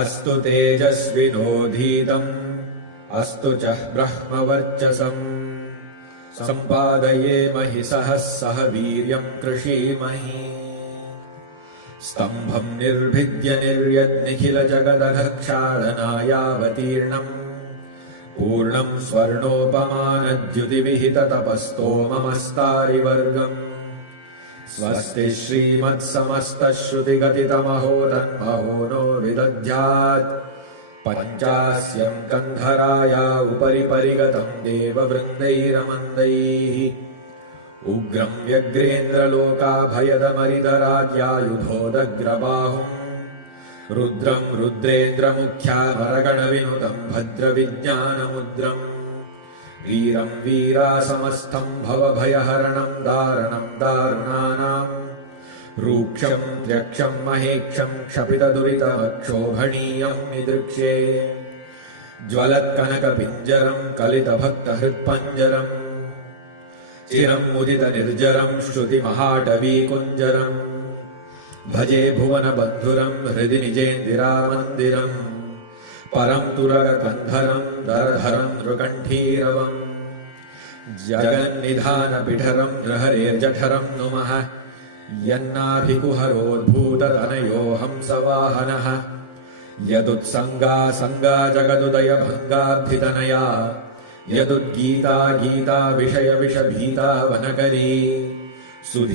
अस्तु तेजस्विनोधीतम् अस्तु च ब्रह्मवर्चसम् सम्पादयेमहि सह वीर्यम् कृषीमहि स्तम्भम् निर्भिद्य निर्यद्निखिलजगदघक्षालनायावतीर्णम् पूर्णम् स्वर्णोपमानद्युतिविहिततपस्तोममस्तारिवर्गम् स्वस्ति श्रीमत्समस्तश्रुतिगतितमहो तन्महो नो विदध्यात् पञ्चास्यम् कन्धराया उपरि परिगतम् देववृन्दैरमन्दैः उग्रम् व्यग्रेन्द्रलोकाभयदमरिदराद्यायुधोदग्रबाहुम् रुद्रम् रुद्रेन्द्रमुख्यामरगणविनुतम् भद्रविज्ञानमुद्रम् वीरम् वीरासमस्थम् भवभयहरणम् दारणम् दारुणानाम् रूक्षम् त्र्यक्षम् महेक्षम् क्षपितदुरितमक्षोभणीयम् विदृक्ष्ये ज्वलत्कनकपिञ्जरम् कलितभक्तहृत्पञ्जरम् चिरम् मुदितनिर्जरम् श्रुतिमहाटवीकुञ्जरम् भजे भुवनबन्धुरम् हृदि निजेन्दिरामन्दिरम् परम् तुरगकन्धरम् दरधरम् नृकण्ठीरवम् जगन्निधानपिठरम् नृहरेर्जठरम् नुमः यन्नाभिकुहरोद्भूततनयो हंसवाहनः यदुत्सङ्गा जगदुदयभङ्गाब्धितनया यदुद्गीता गीता विषय विषभीता वनकरी सुधी